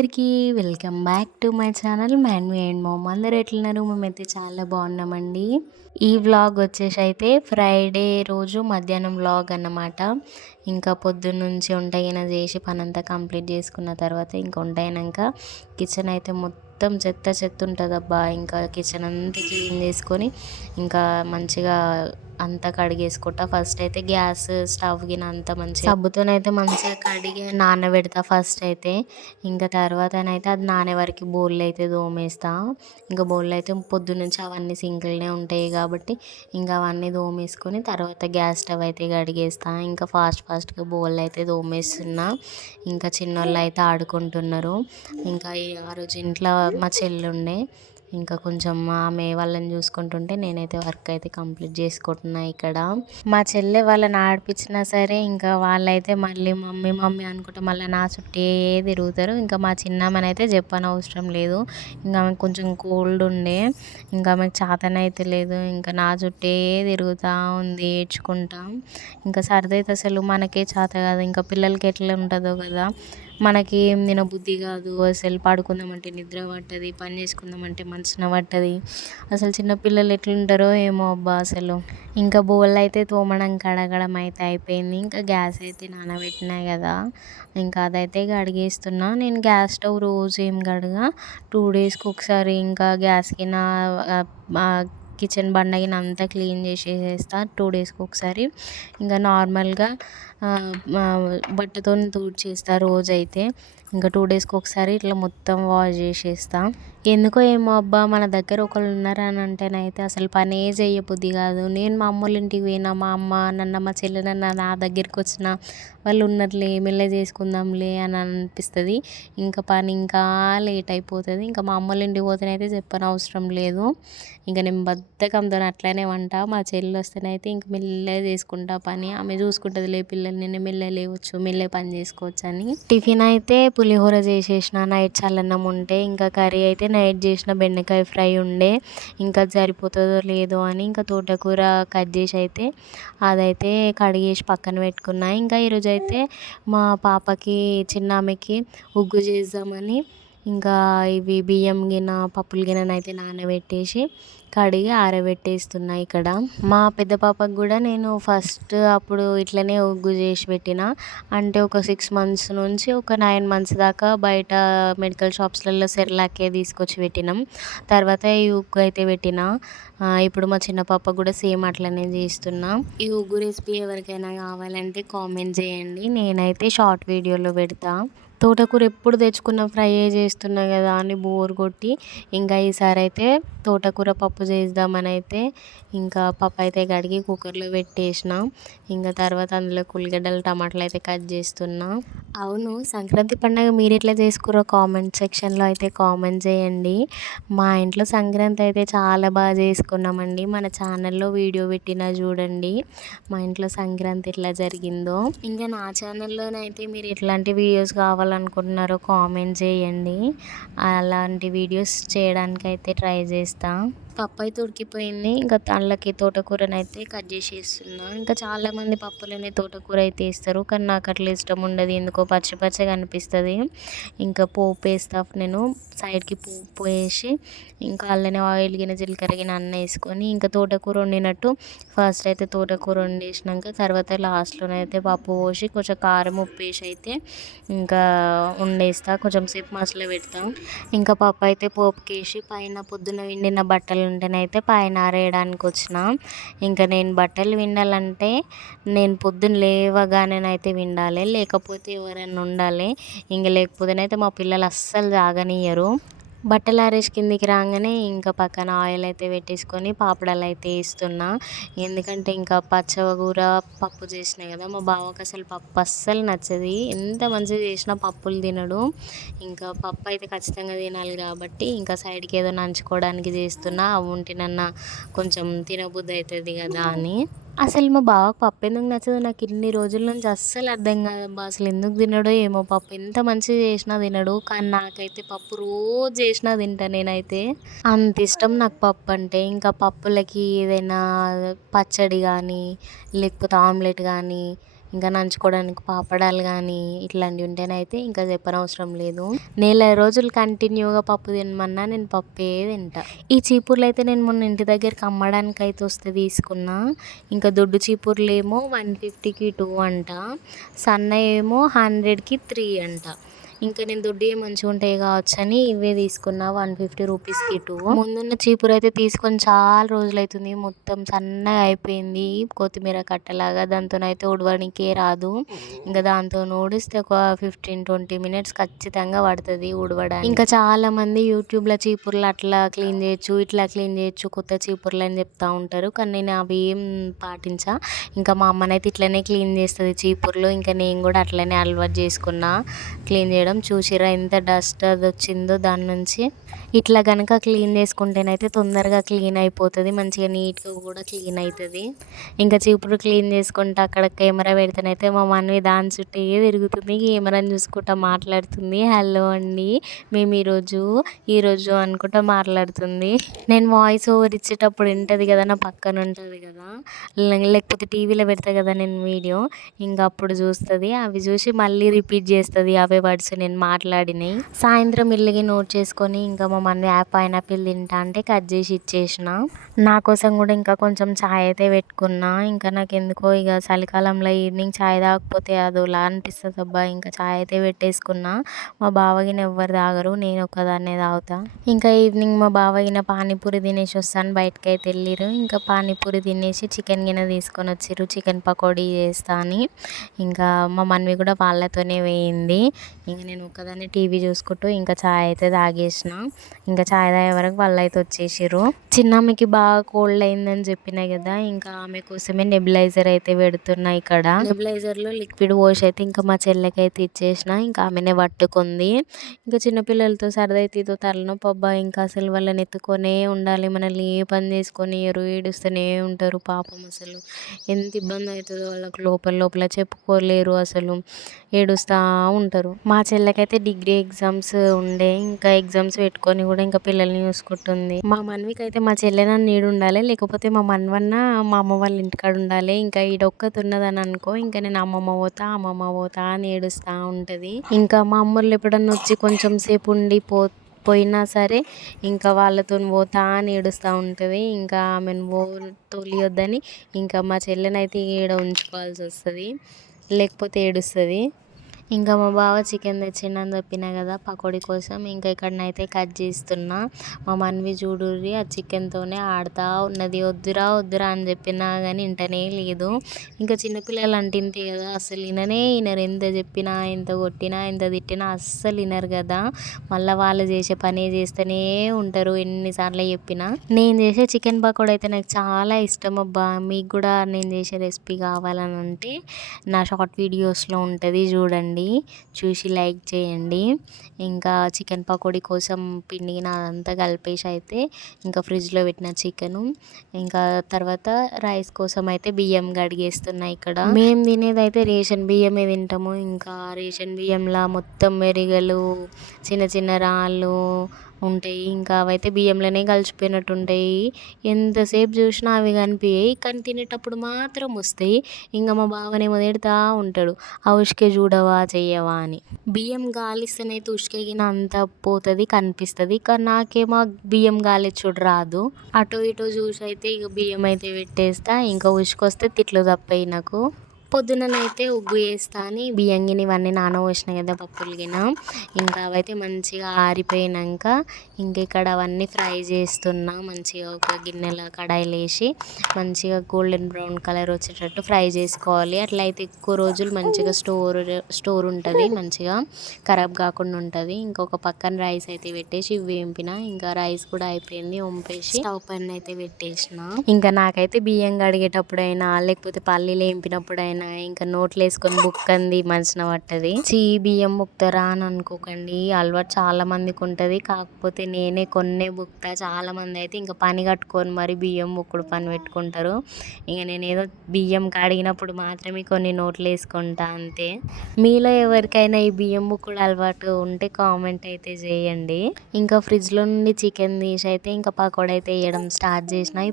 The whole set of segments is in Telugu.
అందరికీ welcome back to my channel Manvi and mom. అందరు ఎట్లున్నారు? మేమైతే చాలా బాగున్నామండి. ఈ వ్లాగ్ వచ్చేసి అయితే ఫ్రైడే రోజు మధ్యాహ్నం వ్లాగ్ అన్నమాట. ఇంకా పొద్దున్నుంచి వంటగిన చేసి పనంతా కంప్లీట్ చేసుకున్న తర్వాత ఇంకా వంటయినాక కిచెన్ అయితే మొత్తం చెత్త ఉంటుంది అబ్బా. ఇంకా కిచెన్ అంతా క్లీన్ చేసుకొని ఇంకా మంచిగా అంతా కడిగేసుకుంటా. ఫస్ట్ అయితే గ్యాస్ స్టవ్ గిన అంతా మంచిగా సబ్బుతోనైతే మంచిగా కడిగి నానబెడతా ఫస్ట్ అయితే. ఇంకా తర్వాతనైతే అది నానే వరకు బోళ్ళు అయితే తోమేస్తా. ఇంకా బోళ్ళు అయితే పొద్దున్నుంచి అవన్నీ సింకులనే ఉంటాయి కాబట్టి ఇంకా అవన్నీ తోమేసుకొని తర్వాత గ్యాస్ స్టవ్ అయితే కడిగేస్తా. ఇంకా ఫాస్ట్గా బోళ్ళు అయితే తోమేస్తున్నా. ఇంకా చిన్నోళ్ళు అయితే ఆడుకుంటున్నారు. ఇంకా ఆ రోజు ఇంట్లో మా చెల్లి ఉండే, ఇంకా కొంచెం ఆమె వాళ్ళని చూసుకుంటుంటే నేనైతే వర్క్ అయితే కంప్లీట్ చేసుకుంటున్నా. ఇక్కడ మా చెల్లె వాళ్ళని ఆడిపించినా సరే ఇంకా వాళ్ళైతే మళ్ళీ మమ్మీ మమ్మీ అనుకుంటే మళ్ళీ నా చుట్టే తిరుగుతారు. ఇంకా మా చిన్నమ్మనైతే చెప్పనవసరం లేదు. ఇంకా ఆమెకు కొంచెం కోల్డ్ ఉండే, ఇంకా ఆమెకు చేతనైతే లేదు. ఇంకా నా చుట్టే తిరుగుతూ ఉంది ఏడ్చుకుంటా. ఇంకా సర్ది అయితే అసలు మనకే చేత కాదు, ఇంకా పిల్లలకి ఎట్లా ఉంటుందో కదా. మనకి ఏం తినబుద్ధి కాదు అసలు. పడుకుందామంటే నిద్ర పట్టది, పని చేసుకుందామంటే మనసున పట్టది. అసలు చిన్నపిల్లలు ఎట్లుంటారో ఏమో అబ్బా అసలు. ఇంకా బోళ్ళు అయితే తోమడం కడగడం అయితే అయిపోయింది. ఇంకా గ్యాస్ అయితే నానబెట్టినాయి కదా, ఇంకా అదైతే కడిగేస్తున్నా. నేను గ్యాస్ స్టవ్ రోజు ఏం కడగా, 2 డేస్కి ఒకసారి ఇంకా గ్యాస్కి నా కిచెన్ బండగిన అంతా క్లీన్ చేసేస్తా 2 డేస్కి ఒకసారి. ఇంకా నార్మల్గా బట్టతో తుడిచేస్తా రోజైతే. ఇంకా 2 డేస్కి ఒకసారి ఇట్లా మొత్తం వాష్ చేసేస్తా. ఎందుకో ఏమో అబ్బా, మన దగ్గర ఒకళ్ళు ఉన్నారని అంటేనైతే అసలు పనే చేయబుద్ధి కాదు. నేను మా అమ్మోళ్ళ ఇంటికి పోయినా, మా అమ్మ నన్న మా చెల్లెనన్న నా దగ్గరికి వచ్చిన వాళ్ళు ఉన్నట్లే మెల్లె చేసుకుందాంలే అని అనిపిస్తుంది. ఇంకా పని ఇంకా లేట్ అయిపోతుంది. ఇంకా మా అమ్మోళ్ళ ఇంటికి పోతేనైతే చెప్పనవసరం లేదు. ఇంకా నేను బద్ధకంతో అట్లనే వంట. మా చెల్లి వస్తేనైతే ఇంక మెల్లగా చేసుకుంటా పని. ఆమె చూసుకుంటుందిలే పిల్లలు, నేను మెల్లగా లేవచ్చు, మెల్లగా పని చేసుకోవచ్చు అని. టిఫిన్ అయితే పులిహోర చేసేసిన, నైట్ చల్లన్నం ఉంటే. ఇంకా కర్రీ అయితే నైట్ చేసిన బెండకాయ ఫ్రై ఉండే. ఇంకా సరిపోతుందో లేదో అని ఇంకా తోటకూర కట్ చేసి అయితే అదైతే కడిగేసి పక్కన పెట్టుకున్నా. ఇంకా ఈరోజు అయితే మా పాపకి చిన్న ఆమెకి ఉగ్గు చేద్దామని ఇంకా ఇవి బియ్యం గిన్నె పప్పుల గిన్నెనైతే నానబెట్టేసి కడిగి ఆరబెట్టేస్తున్నా. ఇక్కడ మా పెద్ద పాపకు కూడా నేను ఫస్ట్ అప్పుడు ఇట్లనే ఉగ్గు చేసి పెట్టిన. అంటే ఒక 6 months నుంచి ఒక 9 months దాకా బయట మెడికల్ షాప్స్లలో సెర్లాకే తీసుకొచ్చి పెట్టినాం. తర్వాత ఈ ఉగ్గు అయితే పెట్టిన. ఇప్పుడు మా చిన్న పాపకు కూడా సేమ్ అట్లనే చేస్తున్నా. ఈ ఉగ్గు రెసిపీ ఎవరికైనా కావాలంటే కామెంట్ చేయండి, నేనైతే షార్ట్ వీడియోలో పెడతా. తోటకూర ఎప్పుడు తెచ్చుకున్న ఫ్రైయే చేస్తున్నా కదా అని బోర్ కొట్టి ఇంకా ఈసారి అయితే తోటకూర పప్పు చేద్దామని అయితే ఇంకా పప్పు అయితే కడిగి కుక్కర్లో పెట్టేసిన. ఇంకా తర్వాత అందులో ఉల్లిగడ్డలు టమాటాలు అయితే కట్ చేస్తున్నా. అవును, సంక్రాంతి పండుగ మీరు ఎట్లా చేసుకురో కామెంట్ సెక్షన్లో అయితే కామెంట్ చేయండి. మా ఇంట్లో సంక్రాంతి అయితే చాలా బాగా చేసుకున్నామండి. మన ఛానల్లో వీడియో పెట్టినా చూడండి మా ఇంట్లో సంక్రాంతి ఎట్లా జరిగిందో. ఇంకా నా ఛానల్లోనైతే మీరు ఎట్లాంటి వీడియోస్ కావాలనుకుంటున్నారో కామెంట్ చేయండి. అలాంటి వీడియోస్ చేయడానికి అయితే ట్రై చేస్తా. పప్పు అయితే ఉడికిపోయింది. ఇంకా దాంట్లోకి తోటకూరనైతే కట్ చేసేస్తున్నా. ఇంకా చాలామంది పప్పులోనే తోటకూర అయితే వేస్తారు, కానీ నాకు అట్లా ఇష్టం ఉండదు. ఎందుకో పచ్చి పచ్చిగా అనిపిస్తుంది. ఇంకా పోపు వేస్తా నేను. సైడ్కి పోపు వేసి ఇంకా అల్లనే ఆయిల్ గిన్నె జీలకర్ర గిన్నె అన్న వేసుకొని ఇంకా తోటకూర వండినట్టు ఫస్ట్ అయితే తోటకూర వండేసినాక తర్వాత లాస్ట్లోనైతే పప్పు పోసి కొంచెం కారం ఉప్పు వేసి అయితే ఇంకా వండేస్తా. కొంచెం సేపు మసాలా పెడతా. ఇంకా పప్పు అయితే పోపుకేసి పైన పొద్దున విండిన బట్టలు ఉంటేనైతే పైన ఆరేయడానికి వచ్చిన. ఇంకా నేను బట్టలు విండాలంటే నేను పొద్దున్న లేవగానేనైతే విండాలి, లేకపోతే ఎవరైనా ఉండాలి. ఇంక లేకపోతేనైతే మా పిల్లలు అస్సలు జాగనియ్యరు. బట్టలు ఆరేసి కిందికి రాగానే ఇంకా పక్కన ఆయిల్ అయితే పెట్టేసుకొని పాపడాలు అయితే వేస్తున్నా. ఎందుకంటే ఇంకా పచ్చకూర పప్పు చేసినా కదా, మా బావకు అసలు పప్పు అస్సలు నచ్చది. ఎంత మంచిగా చేసినా పప్పులు తినడు. ఇంకా పప్పు అయితే ఖచ్చితంగా తినాలి కాబట్టి ఇంకా సైడ్కి ఏదో నంచుకోవడానికి చేస్తున్నా. అవి ఉంటేనన్నా కొంచెం తినబుద్ధి అవుతుంది కదా అని. అసలు మా బావకు పప్పు ఎందుకు నచ్చదో నాకు ఇన్ని రోజుల నుంచి అస్సలు అర్థం కాదబ్బా. అసలు ఎందుకు తినడో ఏమో. పప్పు ఎంత మంచిగా చేసినా తినడు, కానీ నాకైతే పప్పు రోజు చేసినా తింటా నేనైతే. అంత ఇష్టం నాకు పప్పు అంటే. ఇంకా పప్పులకి ఏదైనా పచ్చడి కానీ లేకపోతే ఆమ్లెట్ కానీ ఇంకా నంచుకోవడానికి పాపడాలు కానీ ఇట్లాంటివి ఉంటేనైతే ఇంకా చెప్పనవసరం లేదు. నెల రోజులు కంటిన్యూగా పప్పు తినమన్నా నేను పప్పే తింటా. ఈ చీపుర్లు అయితే నేను మొన్న ఇంటి దగ్గరికి అమ్మడానికి అయితే వస్తే తీసుకున్నా. ఇంకా దొడ్డు చీపుర్లు ఏమో 150కి 2 అంట, సన్న ఏమో 100కి 3 అంట. ఇంకా నేను దొడ్డివి మంచిగా ఉంటాయి కావచ్చు అని ఇవే తీసుకున్నా 150 రూపీస్కి 2. ముందున్న చీపురు అయితే తీసుకొని చాలా రోజులు అవుతుంది, మొత్తం సన్నగా అయిపోయింది కొత్తిమీర కట్టలాగా. దాంతోనైతే ఉడవడానికే రాదు. ఇంకా దాంతో ఊడిస్తే ఒక 15-20 మినిట్స్ ఖచ్చితంగా పడుతుంది ఉడవడానికి. ఇంకా చాలామంది యూట్యూబ్లో చీపుర్లు అట్లా క్లీన్ చేయొచ్చు, ఇట్లా క్లీన్ చేయొచ్చు, కొత్త చీపుర్లు అని చెప్తూ ఉంటారు. కానీ నేను అవి ఏం పాటించా. ఇంకా మా అమ్మనైతే ఇట్లనే క్లీన్ చేస్తుంది చీపుర్లు. ఇంకా నేను కూడా అట్లనే అలవాటు చేసుకున్నా క్లీన్ చేయడం. చూసిరా ఎంత డస్ట్ అది వచ్చిందో దాని నుంచి. ఇట్లా కనుక క్లీన్ చేసుకుంటేనైతే తొందరగా క్లీన్ అయిపోతుంది, మంచిగా నీట్గా కూడా క్లీన్ అవుతుంది. ఇంకా చీపురు క్లీన్ చేసుకుంటా అక్కడ కెమెరా పెడితేనైతే మా మమ్మీ దాని చుట్టే తిరుగుతుంది, కెమెరాని చూసుకుంటా మాట్లాడుతుంది. హలో అండి, మేము ఈరోజు అనుకుంటా మాట్లాడుతుంది. నేను వాయిస్ ఓవర్ ఇచ్చేటప్పుడు వింటుంది కదా, నా పక్కన ఉంటుంది కదా, లేకపోతే టీవీలో పెడతా కదా నేను వీడియో, ఇంకా అప్పుడు చూస్తుంది. అవి చూసి మళ్ళీ రిపీట్ చేస్తుంది అవే వర్డ్స్ నేను మాట్లాడినాయి. సాయంత్రం ఇల్లుకి నోట్ చేసుకొని ఇంకా మా మమ్మీ పైనాపిల్ తింటా అంటే కట్ చేసి ఇచ్చేసిన. నా కోసం కూడా ఇంకా కొంచెం ఛాయ్ అయితే పెట్టుకున్నా. ఇంకా నాకు ఎందుకో ఇక చలికాలంలో ఈవినింగ్ ఛాయ్ తాగకపోతే అదోలా అనిపిస్తుంది అబ్బా. ఇంకా ఛాయ్ అయితే పెట్టేసుకున్నా. మా బావగిన ఎవ్వరు తాగరు, నేను ఒక్కదాన్నే తాగుతా. ఇంకా ఈవినింగ్ మా బావగిన పానీపూరి తినేసి వస్తాను బయటకి అయితే వెళ్ళిరు. ఇంకా పానీపూరి తినేసి చికెన్ గిన్నె తీసుకొని వచ్చిర్రు, చికెన్ పకోడీ చేస్తా అని. ఇంకా మా మమ్మీ కూడా వాళ్ళతోనే వేయింది. ఇంకా నేను ఒక్కదాన్ని టీవీ చూసుకుంటూ ఇంకా ఛాయ్ అయితే తాగేసిన. ఇంకా ఛాయ్ తాగే వరకు వాళ్ళు అయితే వచ్చేసారు. చిన్నమ్మకి బాగా కోల్డ్ అయిందని చెప్పినా కదా, ఇంకా ఆమె కోసమే నెబులైజర్ అయితే పెడుతున్నా. ఇక్కడ నెబులైజర్లో లిక్విడ్ వాష్ అయితే ఇంకా మా చెల్లెకి అయితే ఇచ్చేసిన. ఇంకా ఆమెనే పట్టుకుంది. ఇంకా చిన్నపిల్లలతో సరదైతే ఇదో తలనొప్పి అబ్బా. ఇంకా అసలు వాళ్ళని ఎత్తుకొనే ఉండాలి, మనల్ని ఏ పని చేసుకొని ఏడుస్తూనే ఉంటారు పాపం. అసలు ఎంత ఇబ్బంది అవుతుందో వాళ్ళకి, లోపల చెప్పుకోలేరు, అసలు ఏడుస్తూ ఉంటారు. మా చెల్లెకైతే డిగ్రీ ఎగ్జామ్స్ ఉండే, ఇంకా ఎగ్జామ్స్ పెట్టుకొని కూడా ఇంకా పిల్లల్ని చూసుకుంటుంది. మా మన్వికి అయితే మా చెల్లె నన్ను నీడు ఉండాలి, లేకపోతే మా మన్వన్న మా అమ్మ వాళ్ళ ఇంటికాడ ఉండాలి. ఇంకా ఈడొక్కతి ఉన్నదని అనుకో, ఇంకా నేను అమ్మమ్మ పోతా అని ఏడుస్తూ ఉంటుంది. ఇంకా మా అమ్మోళ్ళు ఎప్పుడన్నా వచ్చి కొంచెం సేపు ఉండి పోయినా సరే ఇంకా వాళ్ళతో పోతా అని ఏడుస్తూ ఉంటుంది. ఇంకా ఆమెను తోలియొద్దని ఇంకా మా చెల్లెనైతే ఈడ ఉంచుకోవాల్సి వస్తుంది, లేకపోతే ఏడుస్తుంది. ఇంకా మా బావ చికెన్ తెచ్చిండని చెప్పినా కదా పకోడీ కోసం. ఇంకా ఇక్కడనైతే కట్ చేస్తున్నా. మా మన్వి చూడుర్రి ఆ చికెన్తోనే ఆడుతూ ఉన్నది. వద్దురా అని చెప్పినా కానీ వింటనే లేదు. ఇంకా చిన్నపిల్లలు అంటే ఇంతే కదా, అసలు వినరు. ఎంత చెప్పినా, ఎంత కొట్టినా, ఎంత తిట్టినా అస్సలు వినరు కదా. మళ్ళీ వాళ్ళు చేసే పని చేస్తూనే ఉంటారు ఎన్నిసార్లు చెప్పినా. నేను చేసే చికెన్ పకోడీ అయితే నాకు చాలా ఇష్టం అబ్బా. మీకు కూడా నేను చేసే రెసిపీ కావాలని అంటే నా షార్ట్ వీడియోస్లో ఉంటుంది, చూడండి, చూసి లైక్ చేయండి. ఇంకా చికెన్ పకోడీ కోసం పిండిని అదంతా కలిపేసి అయితే ఇంకా ఫ్రిడ్జ్లో పెట్టిన చికెను. ఇంకా తర్వాత రైస్ కోసం అయితే బియ్యం కడిగేస్తున్నా. ఇక్కడ మేము తినేది అయితే రేషన్ బియ్యమే తింటాము. ఇంకా రేషన్ బియ్యంలో మొత్తం మెరిగలు, చిన్న చిన్న రాళ్ళు ఉంటాయి. ఇంకా అవైతే బియ్యంలోనే కలిసిపోయినట్టు ఉంటాయి. ఎంతసేపు చూసినా అవి కనిపించాయి, కానీ తినేటప్పుడు మాత్రం వస్తాయి. ఇంకా మా బావనేమో తిడతా ఉంటాడు, ఆ ఉసుకే చూడవా చెయ్యవా అని. బియ్యం గాలిస్తేనైతే ఉసుకేగిన అంత పోతుంది, కనిపిస్తుంది. కానీ నాకేమో బియ్యం గాలిచ్చుడు రాదు. అటో ఇటో చూసి అయితే ఇక బియ్యం అయితే పెట్టేస్తా. ఇంకా ఉసుకొస్తే తిట్లు తప్పాయి నాకు. పొద్దుననైతే ఉగ్గు వేస్తా అని బియ్యం గిన్నె ఇవన్నీ నానబోసిన కదా పప్పులు గిన్నె. ఇంకా అవైతే మంచిగా ఆరిపోయినాక ఇంకా ఇక్కడ అవన్నీ ఫ్రై చేస్తున్నా. మంచిగా ఒక గిన్నెలో కడాయిలు వేసి మంచిగా గోల్డెన్ బ్రౌన్ కలర్ వచ్చేటట్టు ఫ్రై చేసుకోవాలి. అట్లయితే ఎక్కువ రోజులు మంచిగా స్టోర్ ఉంటుంది, మంచిగా ఖరాబ్ కాకుండా ఉంటుంది. ఇంకొక పక్కన రైస్ అయితే పెట్టేసి వేంపిన. ఇంకా రైస్ కూడా అయిపోయింది, వంపేసి స్టవ్ పైన అయితే పెట్టేసిన. ఇంకా నాకైతే బియ్యం కడిగేటప్పుడైనా లేకపోతే పల్లీలు వేంపినప్పుడైనా ఇంకా నోట్లు వేసుకొని బుక్కంది మంచిన పట్టది. బియ్యం బుక్తారా అని అనుకోకండి, అలవాటు చాలా మందికి ఉంటుంది. కాకపోతే నేనే కొన్నే బుక్తా. చాలా మంది అయితే ఇంకా పని కట్టుకొని మరి బియ్యం బుక్కుడు పని పెట్టుకుంటారు. ఇంకా నేను ఏదో బియ్యం కడిగినప్పుడు మాత్రమే కొన్ని నోట్లు వేసుకుంటా అంతే. మీలో ఎవరికైనా ఈ బియ్యం బుక్కుడు అలవాటు ఉంటే కామెంట్ అయితే చేయండి. ఇంకా ఫ్రిడ్జ్లో నుండి చికెన్ తీసి అయితే ఇంకా పకోడీ అయితే వేయడం స్టార్ట్ చేసిన.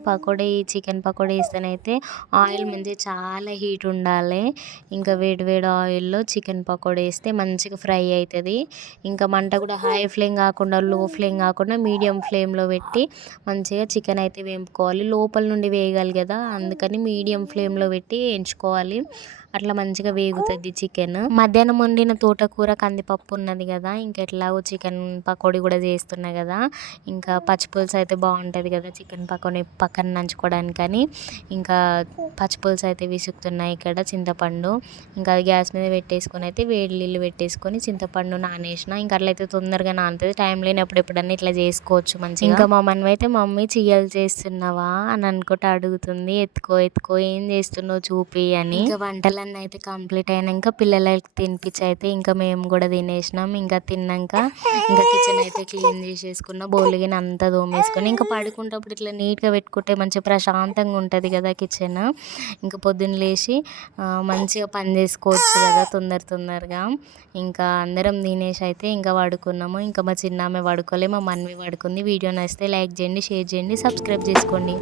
ఈ చికెన్ పకోడీ వేస్తేనైతే ఆయిల్ మంచిగా చాలా హీట్ ఉండాలి. వేయాలి. ఇంకా వేడి వేడి ఆయిల్లో చికెన్ పకోడీ వేస్తే మంచిగా ఫ్రై అవుతుంది. ఇంకా మంట కూడా హై ఫ్లేమ్ కాకుండా లో ఫ్లేమ్ కాకుండా మీడియం ఫ్లేమ్లో పెట్టి మంచిగా చికెన్ అయితే వేపుకోవాలి. లోపల నుండి వేయగాలి కదా, అందుకని మీడియం ఫ్లేమ్లో పెట్టి వేయించుకోవాలి. అట్లా మంచిగా వేగుతుంది చికెన్. మధ్యాహ్నం వండిన తోటకూర కందిపప్పు ఉన్నది కదా, ఇంకా ఎట్లాగో చికెన్ పకోడీ కూడా చేస్తున్నా కదా, ఇంకా పచ్చిపులుసు అయితే బాగుంటుంది కదా చికెన్ పకోడీ పక్కన నంచుకోవడానికని ఇంకా పచ్చిపులుసు అయితే విసుకుతున్నాయి ఇక్కడ చింతపండు. ఇంకా అది గ్యాస్ మీద పెట్టేసుకొని అయితే వేడి నీళ్ళు పెట్టేసుకొని చింతపండు నానేసిన. ఇంకా అట్లయితే తొందరగా నానుతుంది. టైం లేనప్పుడు ఎప్పుడన్నా ఇట్లా చేసుకోవచ్చు మంచిగా. ఇంకా మా మనవి అయితే మమ్మీ చియ్యలు చేస్తున్నావా అని అనుకుంటా అడుగుతుంది. ఎత్తుకో ఎత్తుకో ఏం చేస్తున్నావు చూపి అని. ఇంకా వంటలన్నీ అయితే కంప్లీట్ అయినాక పిల్లలకి తినిపించి అయితే ఇంకా మేము కూడా తినేసినాం. ఇంకా తిన్నాక ఇంకా కిచెన్ అయితే క్లీన్ చేసేసుకున్న, బౌల్గిన అంతా తోమేసుకొని ఇంకా పడుకుంటప్పుడు ఇట్లా నీట్గా పెట్టుకుంటే మంచిగా ప్రశాంతంగా ఉంటుంది కదా కిచెన్. ఇంకా పొద్దున్న లేచి మంచిగా పని చేసుకోవచ్చు కదా తొందరగా. ఇంకా అందరం తినేసి అయితే ఇంకా పడుకున్నాము. ఇంకా మా చిన్నామె పడుకోలే, మా మన్వి పడుకుంది. వీడియో నచ్చితే లైక్ చేయండి, షేర్ చేయండి, సబ్స్క్రైబ్ చేసుకోండి.